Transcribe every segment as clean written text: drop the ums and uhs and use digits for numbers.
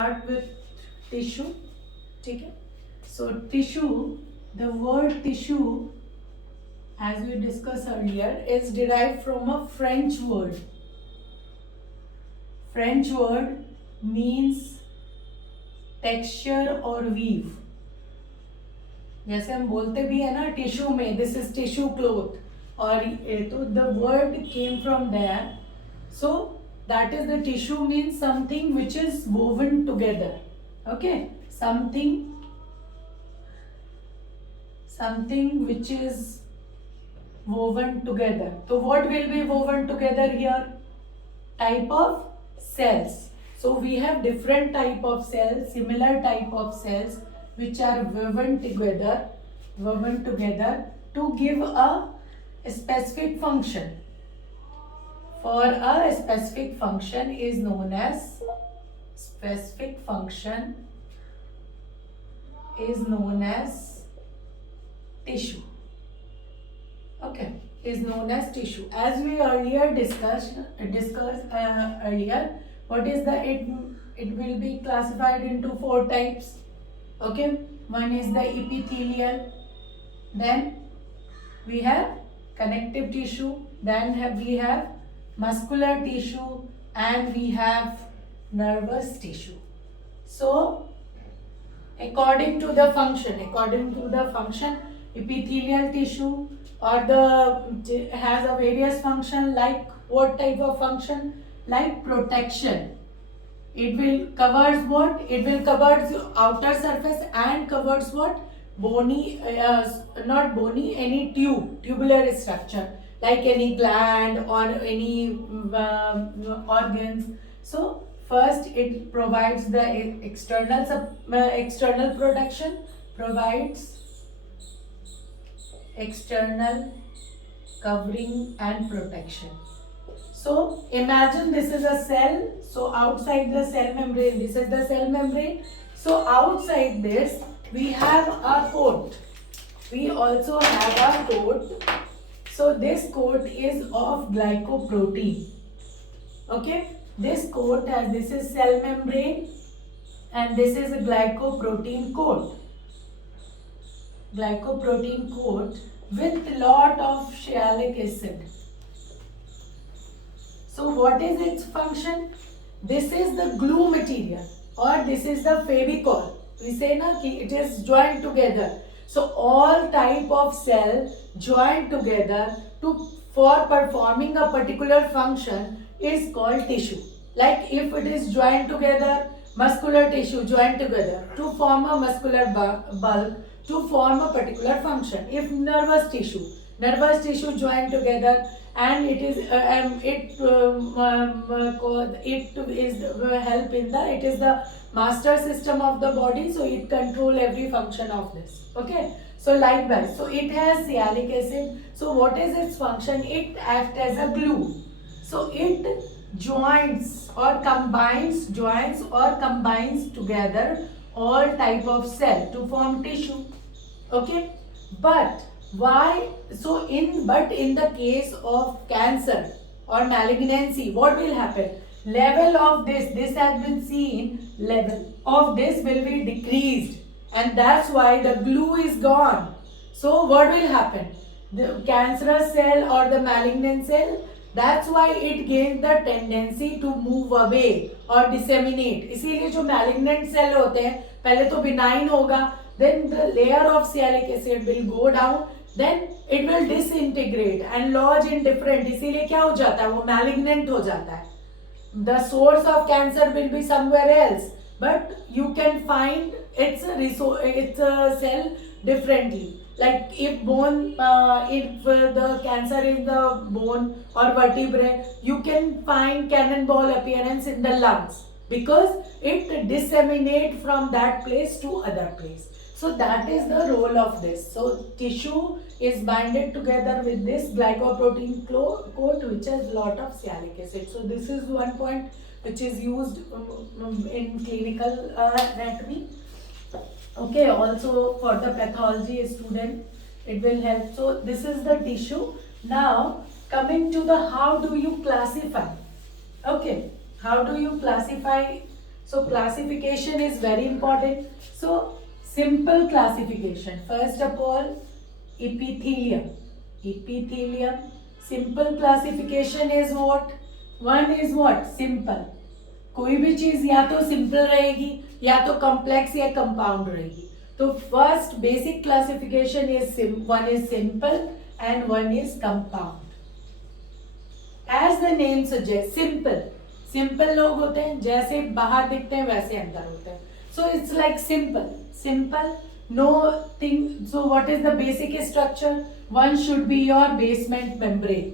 Start with tissue. ठीक है. So tissue, the word tissue, as we discussed earlier, is derived from a French word. French word means texture or weave. जैसे हम बोलते भी है ना टिश्यू में, दिस इज टिश्यू क्लोथ, और तो the word came from there. So that is the tissue means something which is woven together. Okay, something which is woven together. So what will be woven together here? Type of cells. So we have different type of cells, similar type of cells which are woven together to give a specific function. For a specific function is known as tissue. Okay, is known as tissue. As we earlier discussed earlier, what is the it will be classified into 4 types. Okay, one is the epithelial, then we have connective tissue, then we have muscular tissue, and we have nervous tissue. So according to the function, epithelial tissue or has a various function. Like what type of function? Like protection. It will covers what? It will covers outer surface and covers what? Bony, not bony, any tubular structure, like any gland or any organs. So first it provides the external protection, provides external covering and protection. So imagine this is a cell. So outside the cell membrane, this is the cell membrane. So outside this we have a coat. We also have a coat. So this coat is of glycoprotein. Okay, this coat has, this is cell membrane and this is a glycoprotein coat. Glycoprotein coat with lot of sialic acid. So what is its function? This is the glue material, or this is the Fevicol. We say na ki it is joined together. So all type of cell joined together for performing a particular function is called tissue. Like if it is joined together, muscular tissue joined together to form a muscular bulk to form a particular function. If nervous tissue joined together, and it is help in the, it is the master system of the body, so it control every function of this. Okay, so likewise, so it has sialic acid. So what is its function? It acts as a glue. So it joins or combines together all type of cell to form tissue. Okay, but why? So in the case of cancer or malignancy, what will happen? Level of this has been seen, level of this will be decreased, and that's why the glue is gone. So what will happen? The cancerous cell or the malignant cell, that's why it gains the tendency to move away or disseminate. इसीलिए जो malignant cell होते हैं, पहले तो benign होगा, then the layer of sialic acid will go down, then it will disintegrate and lodge in different. इसीलिए क्या हो जाता है? वो malignant हो जाता है. The source of cancer will be somewhere else, but you can find its cell differently. Like if bone, if the cancer is the bone or vertebrae, you can find cannonball appearance in the lungs because it disseminates from that place to other place. So that is the role of this. So tissue is binded together with this glycoprotein coat which has lot of sialic acid. So this is one point which is used in clinical anatomy. Okay, also for the pathology student it will help. So this is the tissue. Now coming to the how do you classify. Okay, how do you classify? So classification is very important. So simple classification. First of all, epithelium. Epithelium. Simple classification is what? One is what? Simple. कोई भी चीज या तो simple रहेगी या तो complex या compound रहेगी. तो first basic classification is one is simple and one is compound. As the name suggest, simple. Simple लोग होते हैं जैसे बाहर दिखते हैं वैसे अंदर होते हैं. सो it's like simple. Simple, know thing. So what is the basic structure? One should be your basement membrane.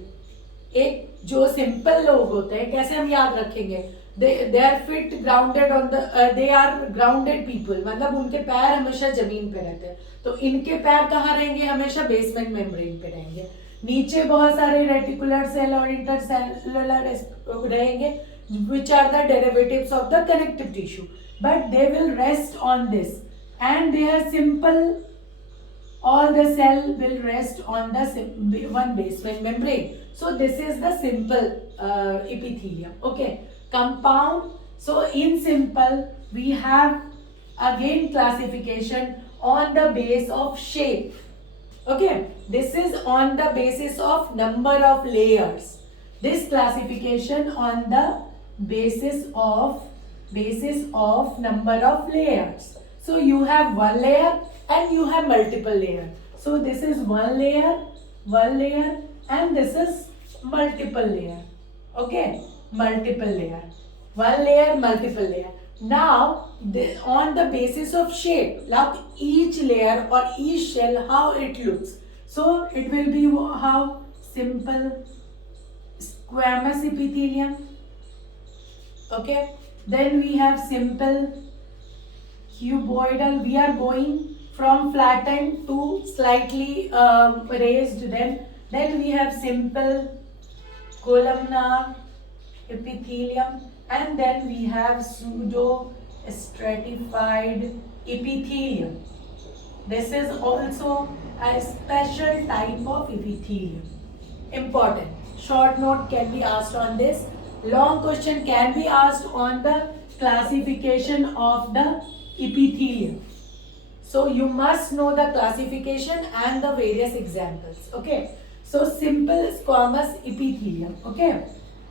एक जो सिंपल लोग होते हैं कैसे हम याद रखेंगे? they are fit grounded on the they are grounded people. मतलब उनके पैर हमेशा जमीन पे रहते हैं. तो इनके पैर कहाँ रहेंगे? हमेशा बेसमेंट मेम्ब्रेन पे रहेंगे. नीचे बहुत सारे रेटिकुलर सेल और इंटरसेलुलर रहेंगे which are the derivatives of the connective tissue, but they will rest on this and they are simple. All the cell will rest on the one basement membrane. So this is the simple epithelium. Okay. Compound. So in simple we have again classification on the base of shape. Okay, this is on the basis of number of layers. This classification on the basis of number of layers. So you have one layer and you have multiple layer. So this is one layer and this is multiple layer. Okay, multiple layer, one layer, multiple layer. Now on the basis of shape, like each layer or each shell, how it looks. So it will be how? Simple squamous epithelium. Okay, then we have simple cuboidal. We are going from flattened to slightly raised. Then we have simple columnar epithelium, and then we have pseudo stratified epithelium. This is also a special type of epithelium. Important. Short note can be asked on this. Long question can be asked on the classification of the epithelium. So you must know the classification and the various examples. Okay. So simple squamous epithelium. Okay.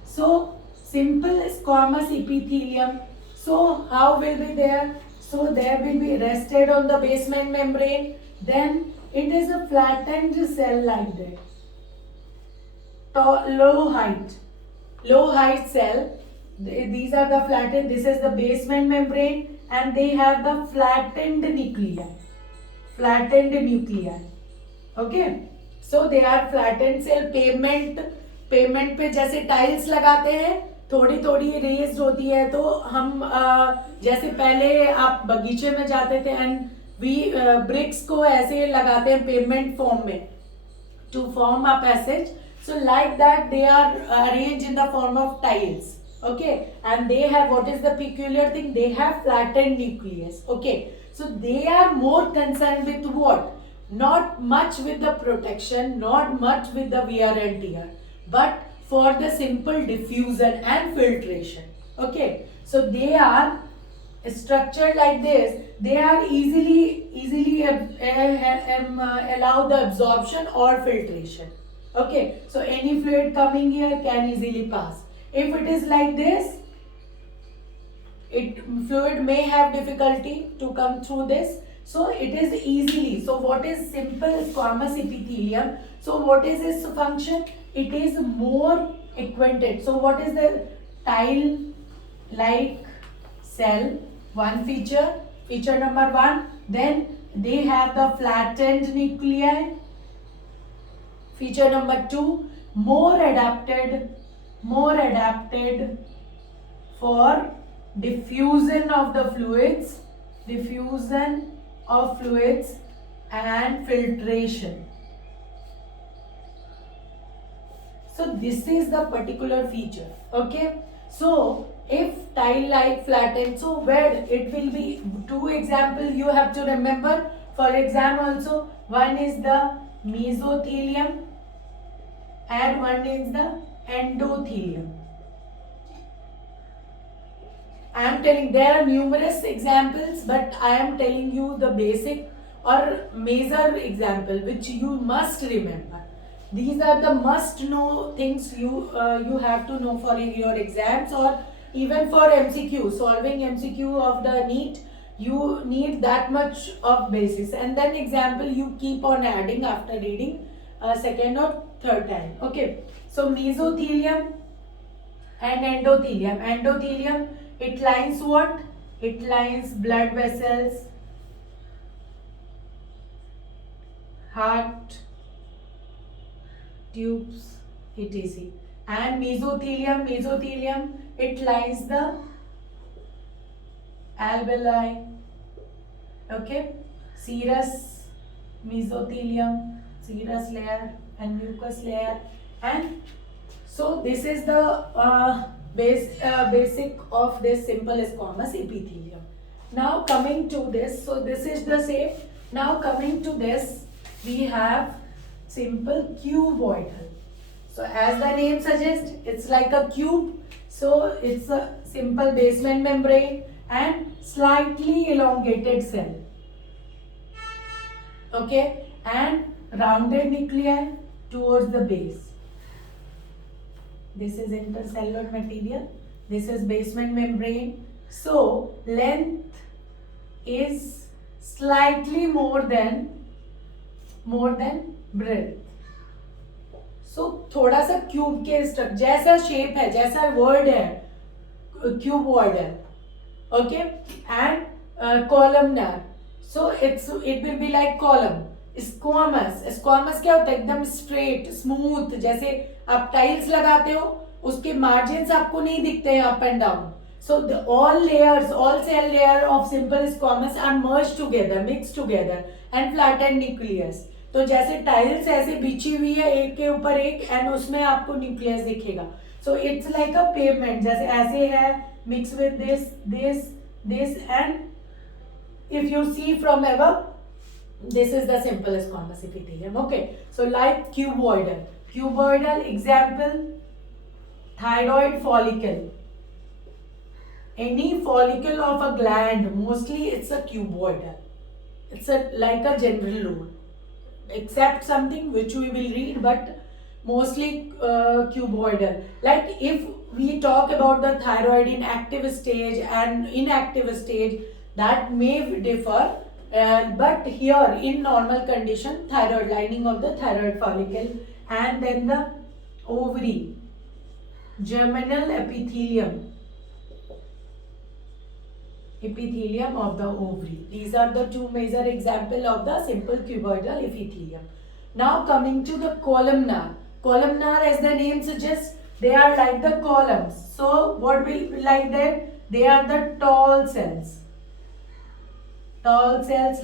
So simple squamous epithelium. So how will be there? So there will be rested on the basement membrane. Then it is a flattened cell like that. Low height cell. These are the flattened. This is the basement membrane, and they have the flattened nuclei. Okay. So they are flattened cell. Payment पे जैसे tiles लगाते हैं थोड़ी थोड़ी raised होती है. तो हम जैसे पहले आप बगीचे में जाते थे एंड वी ब्रिक्स को ऐसे लगाते हैं पेमेंट फॉर्म में to form a passage. So like that they are arrange in the form of tiles. Okay, and they have, what is the peculiar thing? They have flattened nucleus. Okay, so they are more concerned with what? Not much with the protection, not much with the wear and tear, but for the simple diffusion and filtration. Okay, so they are structured like this. They are easily allow the absorption or filtration. Okay, so any fluid coming here can easily pass. If it is like this, fluid may have difficulty to come through this. So it is easily. So what is simple squamous epithelium? So what is its function? It is more acquainted. So what is the tile-like cell? One feature number 1. Then they have the flattened nuclei. Feature number 2, more adapted for diffusion of the fluids and filtration. So this is the particular feature. Okay, so if tile like flattened, so where it will be 2 example you have to remember for exam also. One is the mesothelium and one is the endothelium. I am telling, there are numerous examples, but I am telling you the basic or major example which you must remember. These are the must know things you have to know for your exams, or even for MCQ, solving MCQ of the NEET. You need that much of basis, and then example you keep on adding after reading second or third time. Okay, so mesothelium and endothelium. Endothelium, it lines what? It lines blood vessels, heart, tubes, etc. And mesothelium, it lines the alveoli. Okay, serous mesothelium, serous layer and mucous layer. And so this is the basic of this simple squamous epithelium. Now coming to this, so this is the same. Now coming to this, we have simple cuboidal. So as the name suggests, it's like a cube. So it's a simple basement membrane and slightly elongated cell. Okay, and rounded nuclei towards the base. This is intercellular material. This is basement membrane. So length is slightly more than breadth. So थोड़ा सा cube के structure जैसा shape है, जैसा word है cuboidal. Okay, and columnar. So it will be like column. Squamous क्या होता है? एकदम स्ट्रेट स्मूथ, जैसे आप टाइल्स लगाते हो उसके मार्जिन्स आपको नहीं दिखते हैं up and down. So all cell layer of simple squamous are merged together, mixed together and flattened nucleus. तो जैसे टाइल्स ऐसे बिछी हुई है एक के ऊपर एक, एंड उसमें आपको न्यूक्लियस दिखेगा. So it's like a pavement, जैसे ऐसे है mix with this and if you see from above, this is the simple squamous epithelium. Okay, so like cuboidal example, thyroid follicle. Any follicle of a gland, mostly it's a cuboidal. It's like a general rule, except something which we will read, but mostly cuboidal. Like if we talk about the thyroid in active stage and inactive stage, that may differ. But here in normal condition, thyroid lining of the thyroid follicle, and then the ovary, germinal epithelium of the ovary. These are the two major example of the simple cuboidal epithelium. Now coming to the columnar, as the name suggests, they are like the columns. So what will be like that? They are the tall cells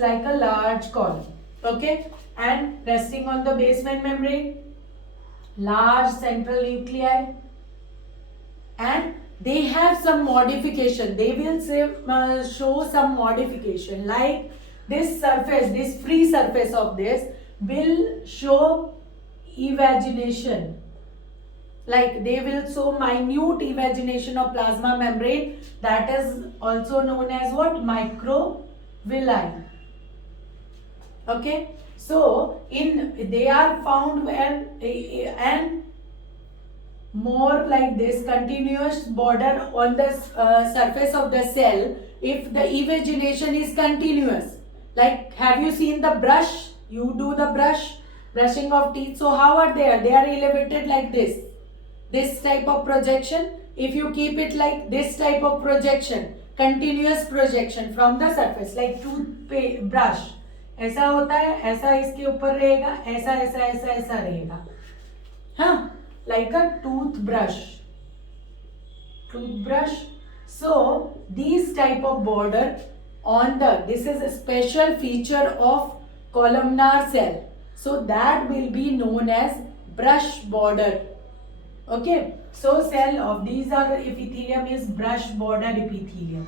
like a large column. Okay, and resting on the basement membrane, large central nuclei, and they have some modification. They will show some modification, like this surface, this free surface of this will show evagination. Like they will show minute evagination of plasma membrane, that is also known as what? Microvilli. Okay, so they are found where and more like this continuous border on the surface of the cell. If the evagination is continuous, like have you seen the brush? You do the brushing of teeth. So how are they? They are elevated like this type of projection. If you keep it like this type of projection, continuous projection from the surface, like toothbrush, ऐसा होता है, ऐसा इसके ऊपर रहेगा, ऐसा ऐसा ऐसा ऐसा रहेगा, हाँ, like a toothbrush. So these type of border on this is a special feature of columnar cell. So that will be known as brush border. Okay, so cell of these are epithelium is brush border epithelium.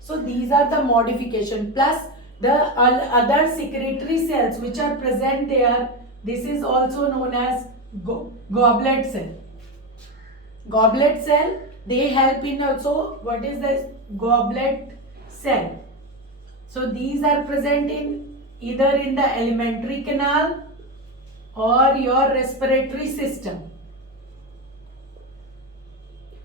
So these are the modification, plus the other secretory cells which are present there. This is also known as goblet cell. Goblet cell, they help in also, what is this? Goblet cell. So these are present in either in the alimentary canal or your respiratory system.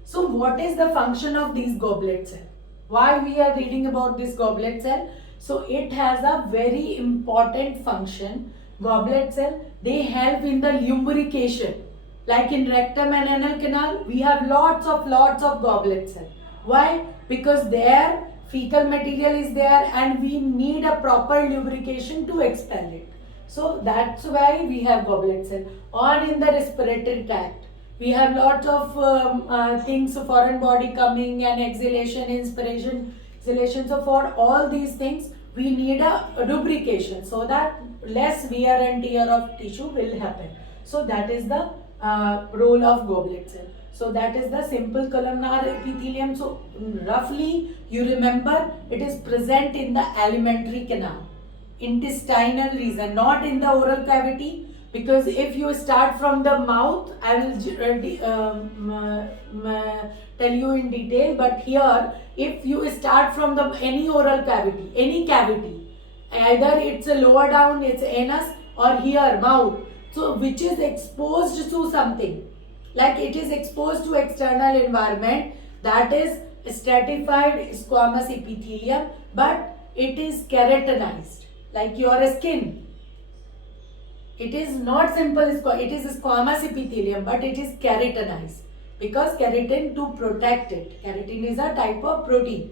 So what is the function of these goblet cell? Why we are reading about this goblet cell? So it has a very important function. Goblet cell, they help in the lubrication. Like in rectum and anal canal, we have lots of goblet cell. Why? Because there fecal material is there and we need a proper lubrication to expel it. So that's why we have goblet cell. Or in the respiratory tract, we have lots of things, foreign body coming and exhalation, inspiration, exhalation. So for all these things, we need a lubrication so that less wear and tear of tissue will happen. So that is the role of goblet cell. So that is the simple columnar epithelium. So roughly you remember it is present in the alimentary canal, intestinal region, not in the oral cavity. Because if you start from the mouth, I will tell you in detail, but here if you start from the any oral cavity, any cavity, either it's a lower down, it's anus, or here mouth, so which is exposed to something, like it is exposed to external environment, that is stratified squamous epithelium, but it is keratinized like your skin. It is not simple, it is squamous epithelium, but it is keratinized because keratin to protect it. Keratin is a type of protein.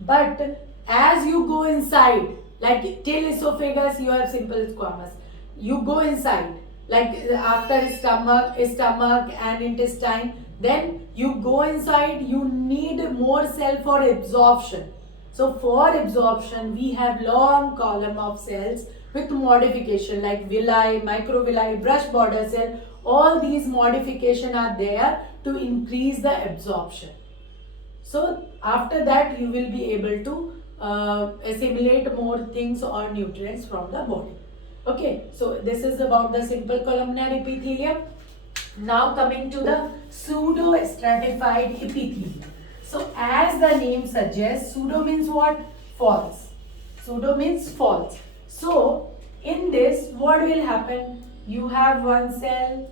But as you go inside, like till esophagus, you have simple squamous. You go inside, like after stomach and intestine, then you go inside, you need more cell for absorption. So for absorption, we have long column of cells with modification like villi, microvilli, brush border cell. All these modification are there to increase the absorption. So after that, you will be able to assimilate more things or nutrients from the body. Okay, so this is about the simple columnar epithelium. Now coming to the pseudo-stratified epithelium. So as the name suggests, pseudo means what? False. Pseudo means false. So in this, what will happen? You have one cell,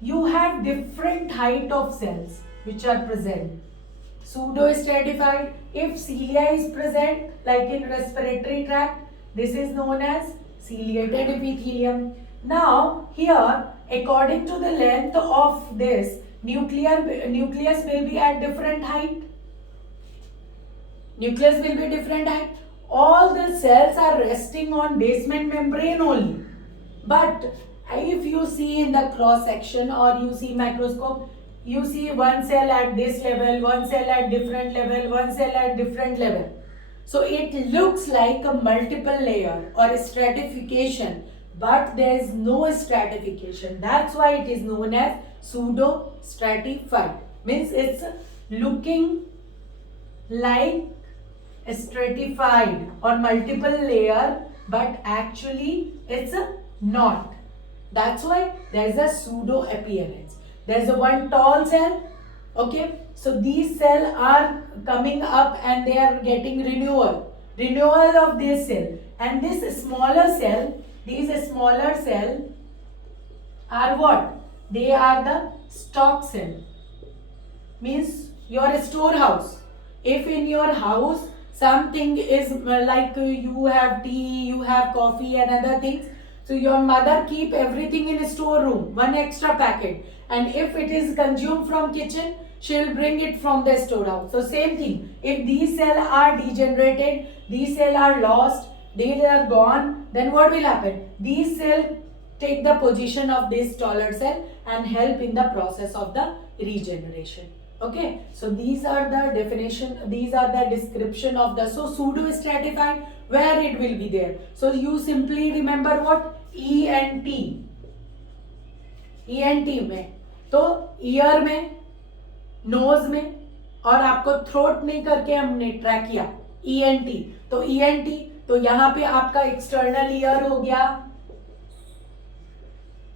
you have different height of cells which are present. Pseudo-stratified, if cilia is present, like in respiratory tract, this is known as ciliated epithelium. Now here, according to the length of this, nucleus will be at different height. Nucleus will be different height. All the cells are resting on basement membrane only. But if you see in the cross section or you see microscope, you see one cell at this level, one cell at different level, one cell at different level. So it looks like a multiple layer or a stratification, but there is no stratification. That's why it is known as pseudo stratified. Means it's looking like stratified or multiple layer, but actually it's not. That's why there is a pseudo appearance. There is a one tall cell. Okay, so these cells are coming up and they are getting renewal of this cell, and this smaller cell, these smaller cell are what? They are the stock cell, means your storehouse. If in your house something is like you have tea, you have coffee and other things, so your mother keep everything in a storeroom, one extra packet, and if it is consumed from kitchen, she will bring it from the storehouse. So same thing, if these cells are degenerated, these cells are lost, they are gone, then what will happen? These cells take the position of this taller cell and help in the process of the regeneration. Okay, so these are the definition, these are the description of the, so pseudo stratified, where it will be there. So you simply remember what? ENT. ENT में, तो ear में, nose में, और आपको throat नहीं करके हमने trachea, ENT. तो ENT, तो यहाँ पे आपका external ear हो गया,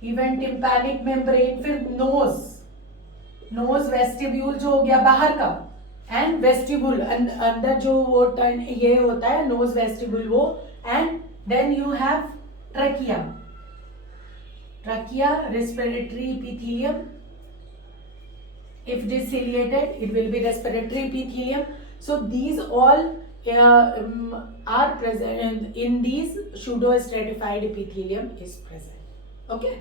even tympanic membrane, फिर nose. नोज वेस्टिब्यूल जो हो गया बाहर का, एंड वेस्टिब्यूल अंदर जो वो ये होता है नोज वेस्टिब्यूल वो, and then you have trachea, trachea respiratory epithelium. If it is ciliated, it will be respiratory epithelium. So these all are present in these pseudostratified epithelium is present. Okay.